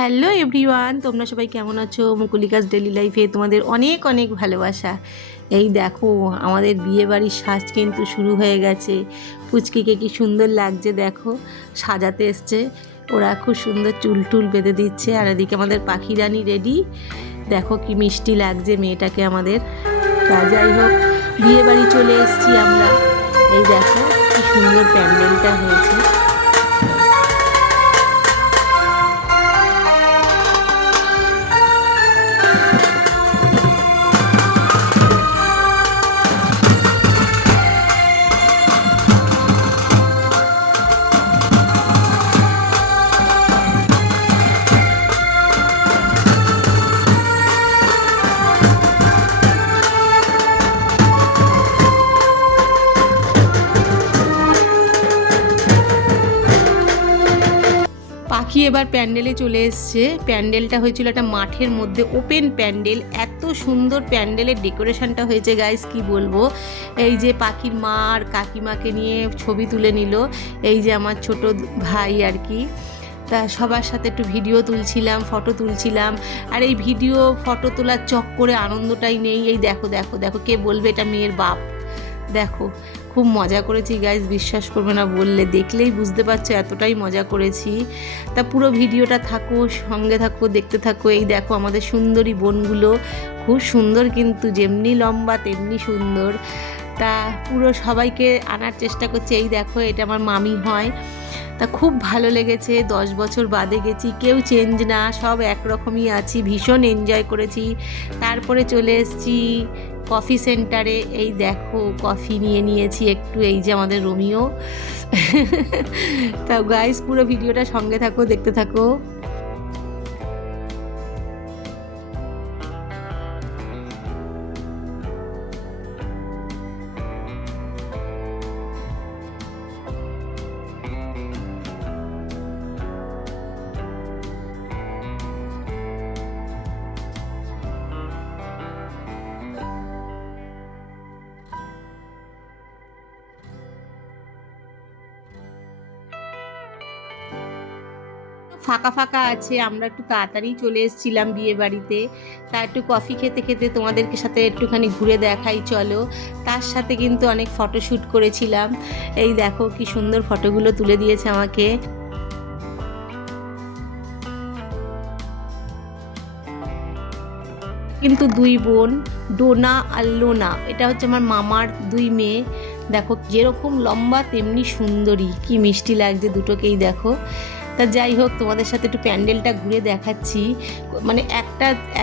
Hello everyone, তোমরা সবাই কেমন আছো? মুকুলিকাস ডেলি লাইফে তোমাদের অনেক অনেক ভালোবাসা। এই দেখো আমাদের বিয়েবাড়ির সাজ কিন্তু শুরু হয়ে গেছে। পুচকিকে কি সুন্দর লাগছে দেখো, সাজাতে এসছে। ওরা খুব সুন্দর চুল টুল বেঁধে দিচ্ছে, আর এদিকে আমাদের পাখি রানী রেডি। দেখো কি মিষ্টি লাগছে মেয়েটাকে আমাদের। তা যাই হোক, বিয়েবাড়ি চলে এসছি আমরা। এই দেখো কি সুন্দর প্যান্ডেলটা হয়েছে। পাখি এবার প্যান্ডেলে চলে এসছে। প্যান্ডেলটা হয়েছিল একটা মাঠের মধ্যে, ওপেন প্যান্ডেল। এত সুন্দর প্যান্ডেলের ডেকোরেশনটা হয়েছে গাইস, কি বলবো। এই যে পাখির মা আর কাকিমাকে নিয়ে ছবি তুলে নিল, এই যে আমার ছোট ভাই আর কি। তা সবার সাথে একটু ভিডিও তুলছিলাম, ফটো তুলছিলাম। আর এই ভিডিও ফটো তোলার চক্করে আনন্দটাই নেই। এই দেখো দেখো দেখো, কে বলবে এটা মেয়ের বাপ। দেখো খুব মজা করেছি গাইজ, বিশ্বাস করবে না বললে, দেখলেই বুঝতে পারছো এতটাই মজা করেছি। তা পুরো ভিডিওটা থাকো, সঙ্গে থাকো, দেখতে থাকো। এই দেখো আমাদের সুন্দরী বোনগুলো, খুব সুন্দর কিন্তু, যেমনি লম্বা তেমনি সুন্দর। তা পুরো সবাইকে আনার চেষ্টা করছে। এই দেখো এটা আমার মামি হয়। তা খুব ভালো লেগেছে, 10 বছর বাদে গেছি, কেউ চেঞ্জ না, সব একরকমই আছি, ভীষণ এনজয় করেছি। তারপরে চলে এসেছি কফি সেন্টারে। এই দেখো কফি নিয়ে নিয়েছি একটু, এই যে আমাদের রোমিও। তা গাইস পুরো ভিডিওটা সঙ্গে থাকো, দেখতে থাকো। ফাঁকা ফাঁকা আছে, আমরা একটু তাড়াতাড়ি চলে এসেছিলাম বিয়ে বাড়িতে। তা একটু কফি খেতে খেতে তোমাদেরকে সাথে একটুখানি ঘুরে দেখাই চলো। তার সাথে কিন্তু অনেক ফটোশ্যুট করেছিলাম। এই দেখো কি সুন্দর ফটোগুলো তুলে দিয়েছে আমাকে। কিন্তু দুই বোন, ডোনা আর লোনা, এটা হচ্ছে আমার মামার দুই মেয়ে। দেখো যেরকম লম্বা তেমনি সুন্দরী, কি মিষ্টি লাগছে দুটোকেই দেখো। তা যাই হোক, তোমাদের সাথে একটু প্যান্ডেলটা ঘুরে দেখাচ্ছি। মানে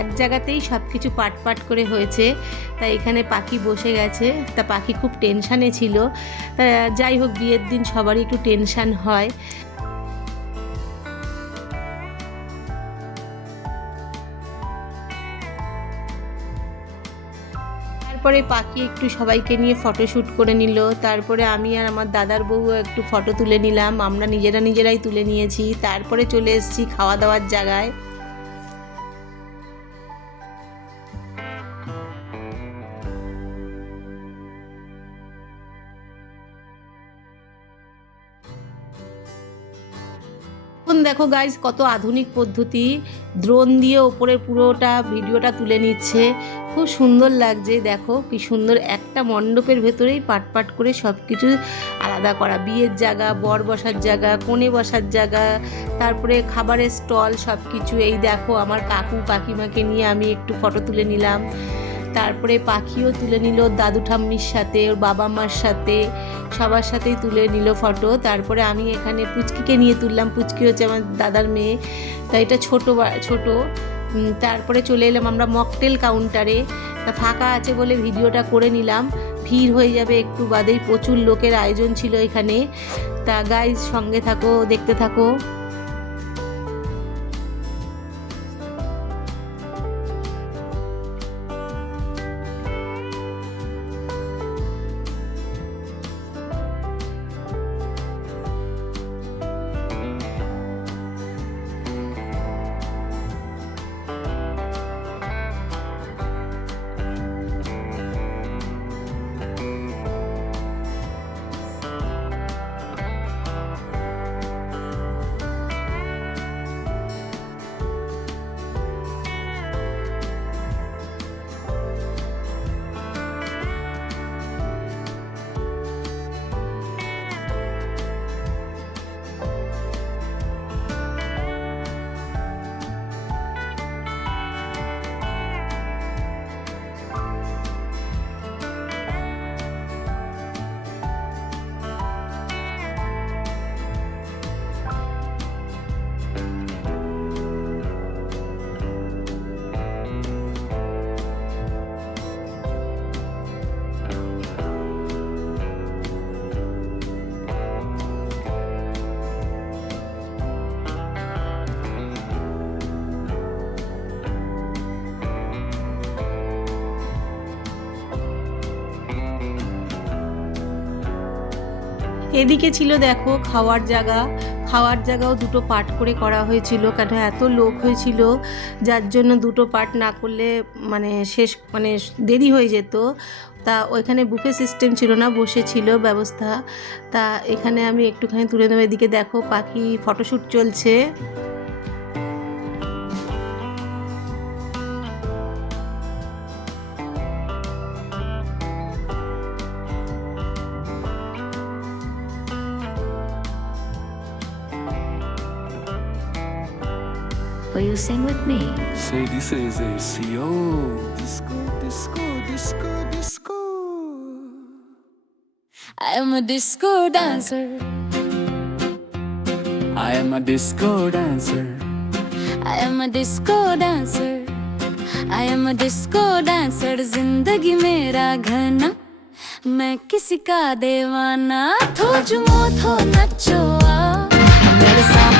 এক জায়গাতেই সব কিছু পাট পাট করে হয়েছে। তা এখানে পাখি বসে গেছে। তা পাখি খুব টেনশানে ছিল। তা যাই হোক, বিয়ের দিন সবারই একটু টেনশান হয়। তারপরে পাখি একটু সবাইকে নিয়ে ফটোশ্যুট করে নিল। তারপরে আমি আর আমার দাদার বউ একটু ফটো তুলে নিলাম, আমরা নিজেরাই তুলে নিয়েছি। তারপরে চলে এসেছি খাওয়া দাওয়ার জায়গায়। এখন দেখো গাইজ কত আধুনিক পদ্ধতি, ড্রোন দিয়ে ওপরের পুরোটা ভিডিওটা তুলে নিচ্ছে। খুব সুন্দর লাগছে। দেখো কি সুন্দর, একটা মণ্ডপের ভেতরেই পাট পাট করে সব কিছু আলাদা করা। বিয়ের জায়গা, বর বসার জায়গা, কনে বসার জায়গা, তারপরে খাবারের স্টল, সব কিছু। এই দেখো আমার কাকু কাকিমাকে নিয়ে আমি একটু ফটো তুলে নিলাম। তারপরে পাখিও তুলে নিল দাদু ঠাম্মির সাথে, ওর বাবা মার সাথে, সবার সাথেই তুলে নিল ফটো। তারপরে আমি এখানে পুচকিকে নিয়ে তুললাম। পুচকি হচ্ছে আমার দাদার মেয়ে। তাই এটা ছোট। তারপরে চলে এলাম আমরা মকটেল কাউন্টারে। তা ফাঁকা আছে বলে ভিডিওটা করে নিলাম। ভিড় হয়ে যাবে একটু বাদেই, প্রচুর লোকের আয়োজন ছিল এখানে। তা গাইজ সঙ্গে থাকো, দেখতে থাকো। এদিকে ছিল দেখো খাওয়ার জায়গা, খাওয়ার জায়গাও দুটো পার্ট করে করা হয়েছিল, কেন এত লোক হয়েছিল যার জন্য দুটো পার্ট না করলে মানে শেষ মানে দেরি হয়ে যেত। তা ওইখানে বুফে সিস্টেম ছিল না, বসেছিল ব্যবস্থা। তা এখানে আমি একটুখানি তুলে দেবো। এদিকে দেখো পাখি ফটোশ্যুট চলছে। Will you sing with me? Say this is ACO. Disco, disco, disco, disco. I am a disco dancer. I am a disco dancer. I am a disco dancer. I am a disco dancer. जिंदगी मेरा घना, मैं किसी का दीवाना। थो झूमो थो नचो आ मेरे साथ।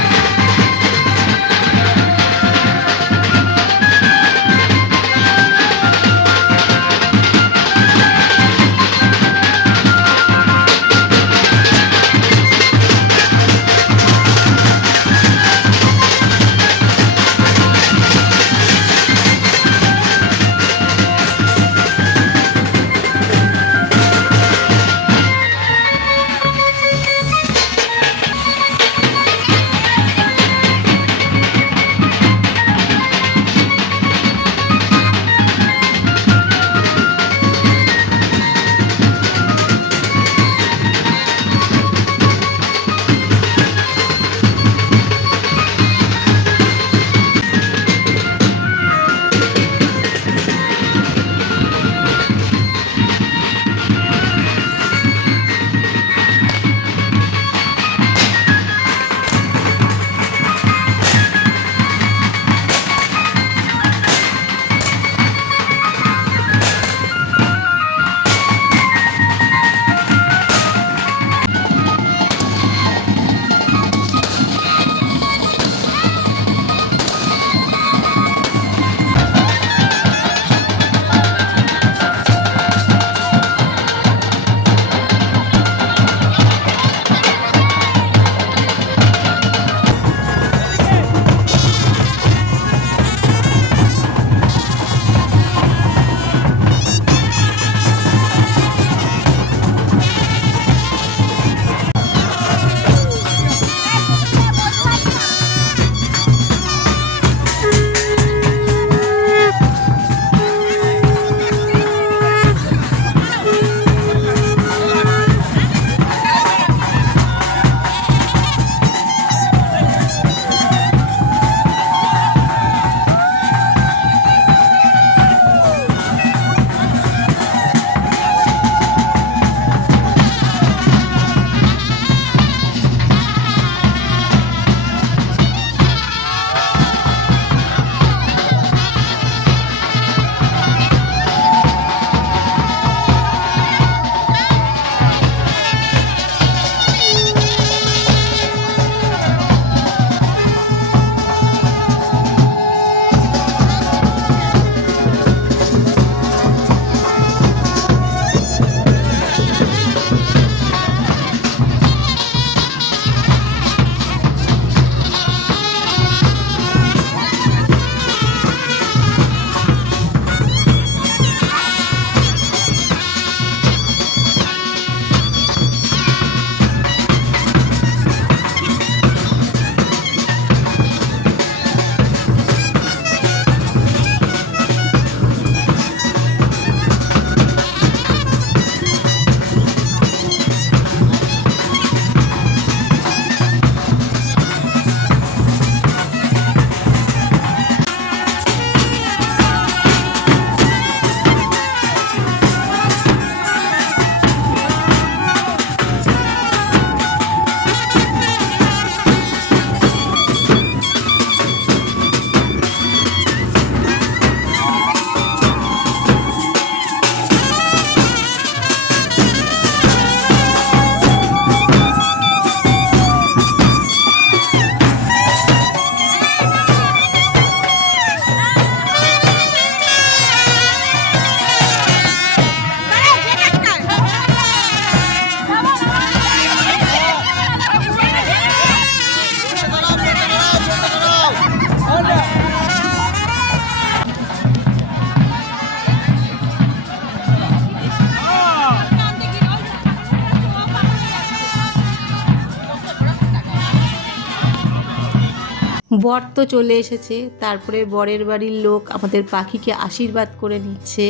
বর তো চলে এসেছে, তারপরে বরের বাড়ির লোক আমাদের পাখিকে আশীর্বাদ করে নিচ্ছে।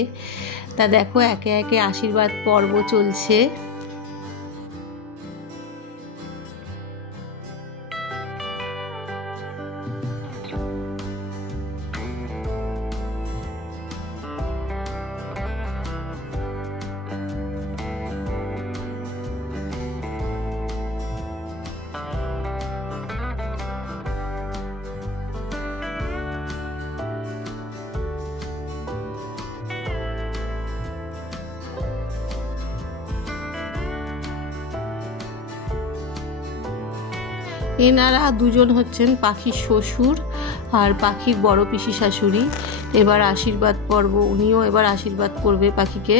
তা দেখো একে একে আশীর্বাদ পর্ব চলছে। এনারা দুজন হচ্ছেন পাখির শ্বশুর আর পাখির বড় পিসি শাশুড়ি। এবার আশীর্বাদ পর্ব, উনিও এবার আশীর্বাদ করবে পাখিকে।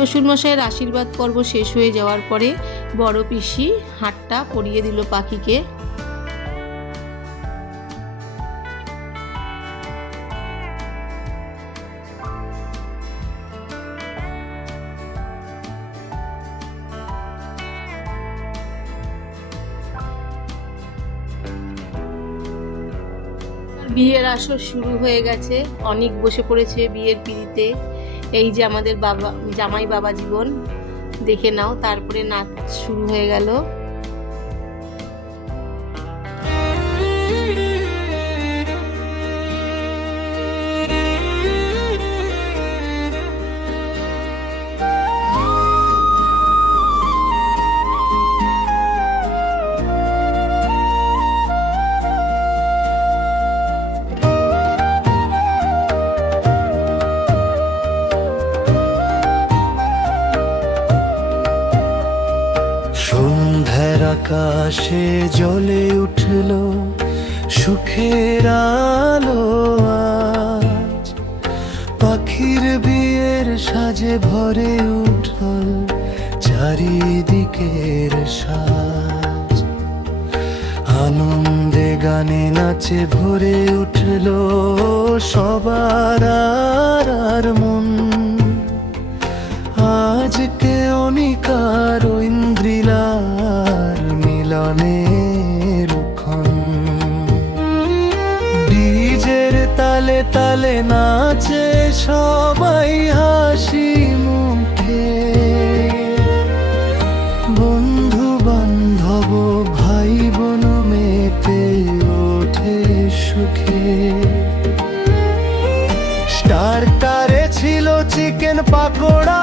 শ্বশুরমশাইয়ের আশীর্বাদ পর্ব শেষ হয়ে যাওয়ার পরে বড় পিসি হাতটা পরিয়ে দিল পাখিকে। বিয়ের আসর শুরু হয়ে গেছে, অনেক বসে পড়েছে বিয়ের পিঁড়িতে। এই যে আমাদের বাবা, জামাই বাবা জীবন, দেখে নাও। তারপরে নাচ শুরু হয়ে গেল। সন্ধ্যার আকাশে জ্বলে উঠল সুখের আলো আজ, পাখির বিয়ের সাজে ভরে উঠল চারিদিকের সাজ। আনন্দে গানে নাচে ভরে উঠল সবার আর মন। আজকে অনিকার ইন্দ্রিলার মিলনের ক্ষণ। ডিজের তালে তালে নাচে সবাই হাসি মুখে, বন্ধু বান্ধব ভাই বোন মেতে ওঠে সুখে। স্টার্টারে ছিল চিকেন পাকোড়া,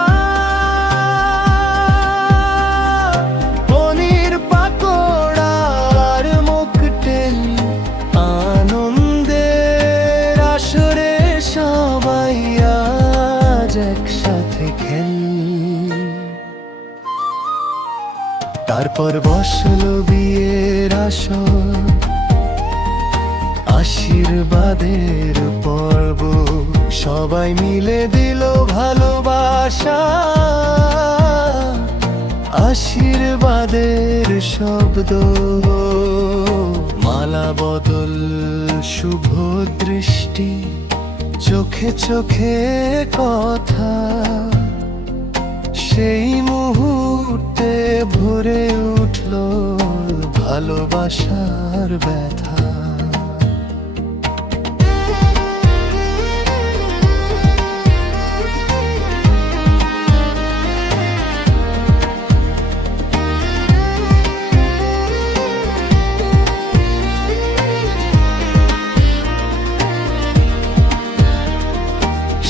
পনির পাকোড়া আর মকটেল। আনন্দের আসরে সবাই আজ একসাথে খেল। তারপর বসলো বিয়ের আসর, আশীর্বাদের পর্ব। সবাই মিলে দিল ভালোবাসা, আশীর্বাদের শব্দ। মালা বদল শুভ দৃষ্টি, চোখে চোখে কথা। সেই মুহূর্তে ভরে উঠল ভালোবাসার ব্যথা।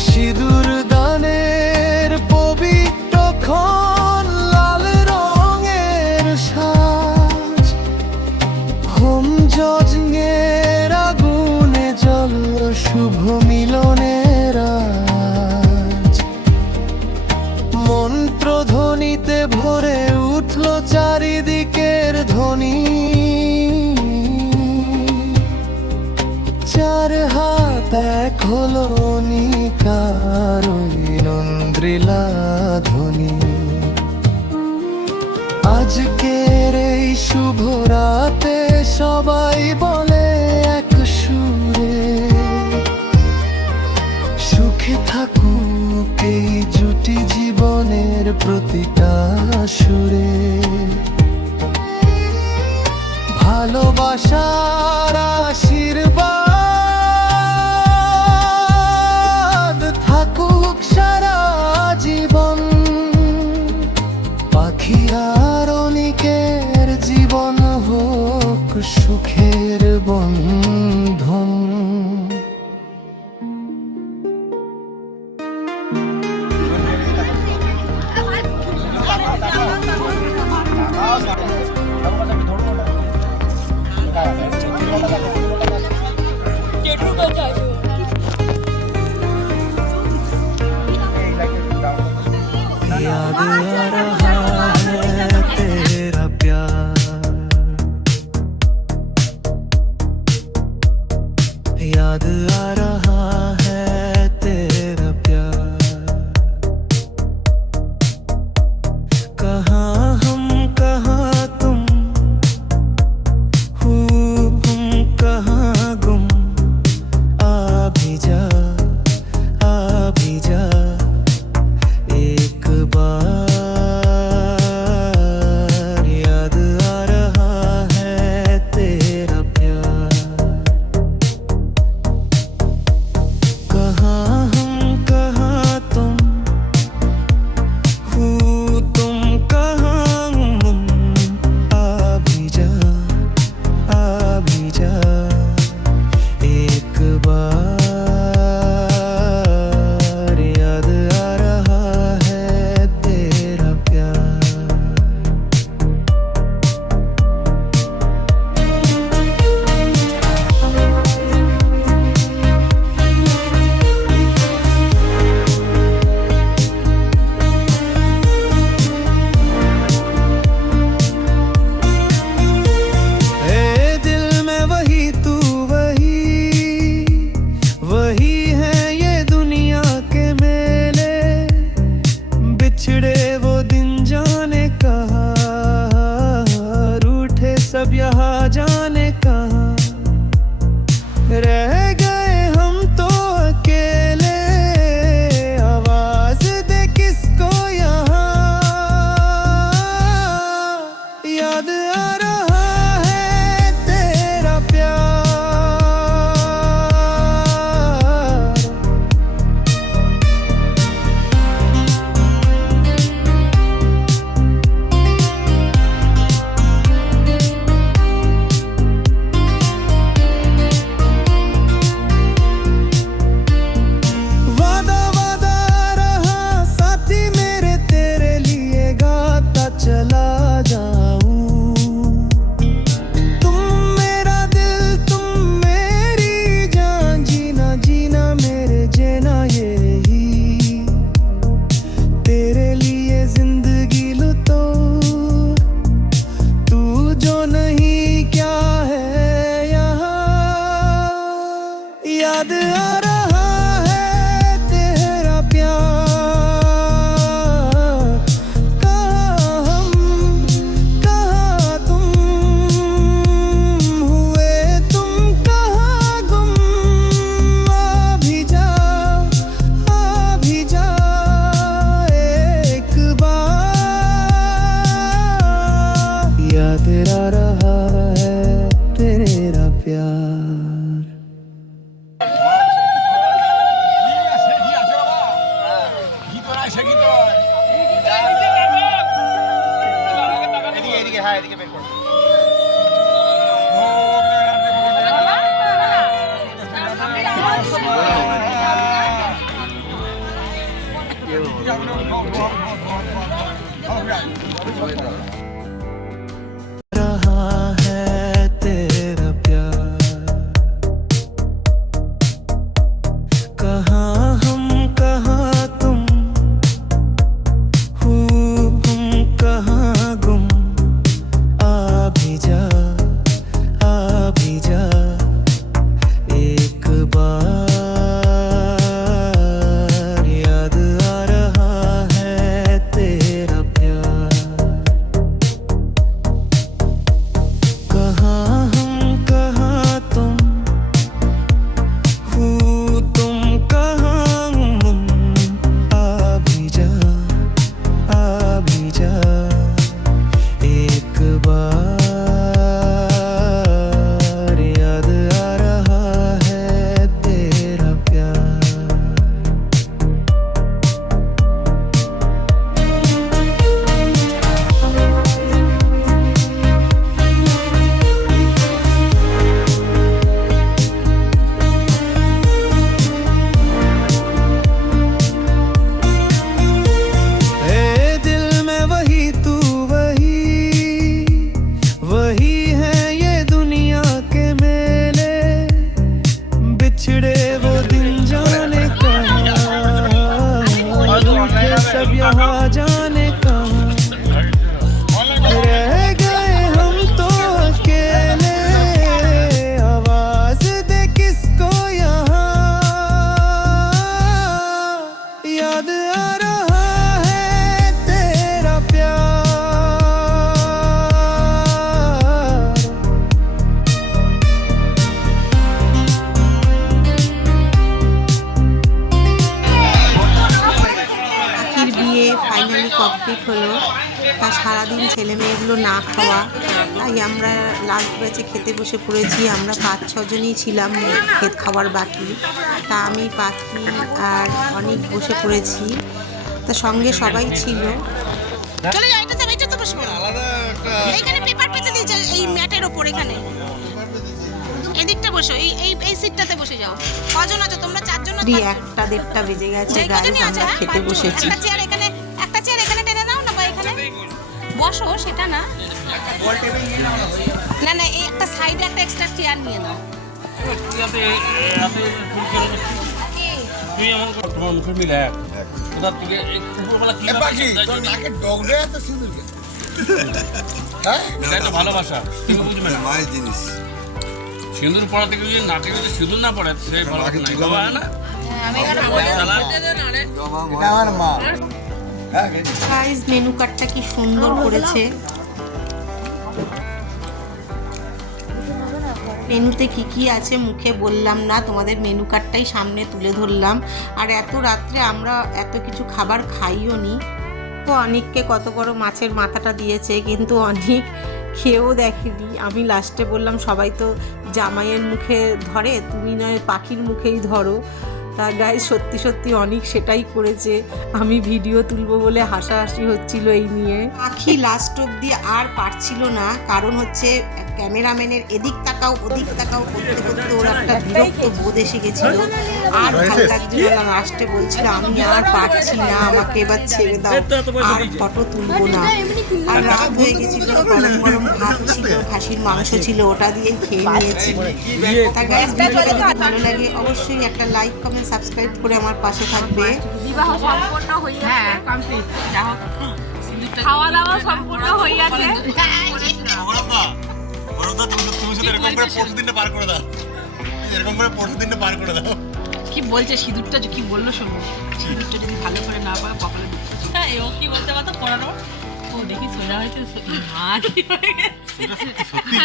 সিঁদুর দানের পবিত্র ক্ষণ, লাল রঙের সাজ। হোম যজ্ঞ মনি চার হাত এক হলো নিকার নন্দ্রিলা ধ্বনি আজকের এই শুভ রাতে সবাই বলে এক সুরে সুখে থাকুক এই জুটি জীবনের প্রতিটা সুরে ভালোবাসার আশীর্বাদ থাকুক সারা জীবন পাখি আর অনিকের জীবন হোক সুখের বন্ধন याद आ रहा है तेरा प्यार याद आ रहा है तेरा प्यार कहाँ हम कहाँ तुम हम कहाँ गुम आ भी जा एक बार याद आ रहा है तेरा प्यार कहाँ हम कहाँ तुम तुम कहाँ हम आ भी जा एक बार याद आ रहा है तेरा प्यार ए दिल में वही तू वही है ये दुनिया के मेले बिछड़े वो दिन जाने कहाँ रूठे सब यहाँ जाने कहाँ रह गए हम तो अकेले आवाज दे किसको यहाँ याद आ रहा है तेरा प्यार वादा वादा रहा साथी मेरे तेरे लिए गाता चला जाऊं तुम मेरा दिल तुम मेरी जान जीना जीना मेरे जेना यही तेरे लिए जिंदगी लूं तो तू जो नहीं क्या है यहाँ याद आ रहा है तेरा प्यार कहाँ हम कहाँ तुम हुए तुम कहाँ गुम आ भी जा एक बार याद आ रहा है तेरा प्यार रहा है তারিখ হলো, তা সারাদিন ছেলে মেয়েগুলো না খাওয়া, তাই আমরা লাস্ট ব্যাচে খেতে বসে পড়েছি। আমরা 5-6 জনই ছিলাম খাবার বাকি, তা আমি পাখি আর অনেক বসে পড়েছি, তা সঙ্গে সবাই ছিল। চলে যাও, এটা বসবো এইখানে, পেপার পেতে দিয়েছে এই ম্যাটের ওপর, এখানে এদিকটা বসো, এই সিটটাতে বসে যাও। কজন আছো তোমরা? 4 জন। 1টা-1:30টা বেজে গেছে গাইস, আমরা খেতে বসেছি। একটা চেয়ার এখানে টেনে নাও না, বা এখানে বসো, সেটা না, না এই একটা সাইডে একটা এক্সট্রা চেয়ার নিয়ে নাও। তুই আমার তোমার মুখে মিলে কোথা থেকে উপরবেলা কি নাকে ডগরে এত সিঁদুর কে? হ্যাঁ, এটা তো ভালোবাসা, তুমি বুঝবে না মায়ের জিনিস। সিঁদুর পড়া থেকে যদি নাকে যদি সিঁদুর না পড়ে সেই ভালোবাসা নাই বাবা, না আমি এখানে এটা আমার মা। গাইস মেনু কার্ডটা কি সুন্দর করেছে, মেনুতে কি কি আছে মুখে বললাম না, তোমাদের মেনু কার্ডটাই সামনে তুলে ধরলাম। আর এত রাত্রে আমরা এত কিছু খাবার খাইও নি। তো অনেককে কত বড় মাছের মাথাটা দিয়েছে, কিন্তু অনেক খেয়েও দেখেনি। আমি লাস্টে বললাম সবাই তো জামাইয়ের মুখে ধরে, তুমি নয় পাখির মুখেই ধরো। তা গাইস সত্যি সত্যি অনেক সেটাই করেছে। আমি ভিডিও তুলবো বলে হাসাহাসি হচ্ছিল এই নিয়ে। পাখি লাস্ট অবধি আর পারছিল না, কারণ হচ্ছে ক্যামেরাম্যানের এদিক তাকাও ওদিক তাকাও করতে করতে ওর একটা বিরক্ত বোধ এসে গেছিল, আর ভালো লাগছিল না। লাস্টে বলছিল আমি আর পারছি না, আমাকে এবার ছেড়ে দাও, আর ফটো তুলবো না। আর রাত হয়ে গেছিল, গরম গরম ভাত ছিল, খাসির মাংস ছিল, ওটা দিয়ে খেয়ে নিয়েছি। তা গাইস ভিডিওটা যদি ভালো লাগে অবশ্যই একটা লাইক কমেন্ট সাবস্ক্রাইব করে আমার পাশে থাকবে। বিবাহ সম্পূর্ণ হয়ে গেছে, হ্যাঁ কমপ্লিট, খাওয়া দাওয়া সম্পূর্ণ হয়ে গেছে। কি বলছে সিঁদুরটা, কি বললো শোনো, সিঁদুরটা যদি ভালো করে না পায় কপালে ও কি বলতে পারতো পড়ানো, ও দেখি সোজা হয়েছে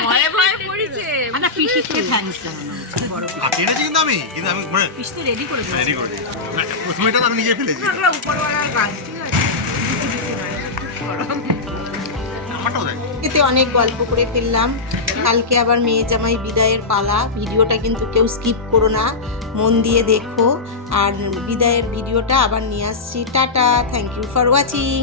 ভয়ে ভয়ে পড়েছে। আচ্ছা পিসিকে থ্যাঙ্কস জানানো, বড় পিসি কিন্তু আমি পিসি তো রেডি করে প্রথমেটা আমি নিজে ফেলেছি, আমরা উপরওয়ালার গাছ, ঠিক আছে এতে অনেক গল্প করে ফেললাম। কালকে আবার মেয়ে জামাই বিদায়ের পালা, ভিডিওটা কিন্তু কেউ স্কিপ করো না, মন দিয়ে দেখো। আর বিদায়ের ভিডিওটা আবার নিয়ে আসছি। Tata, thank you for watching.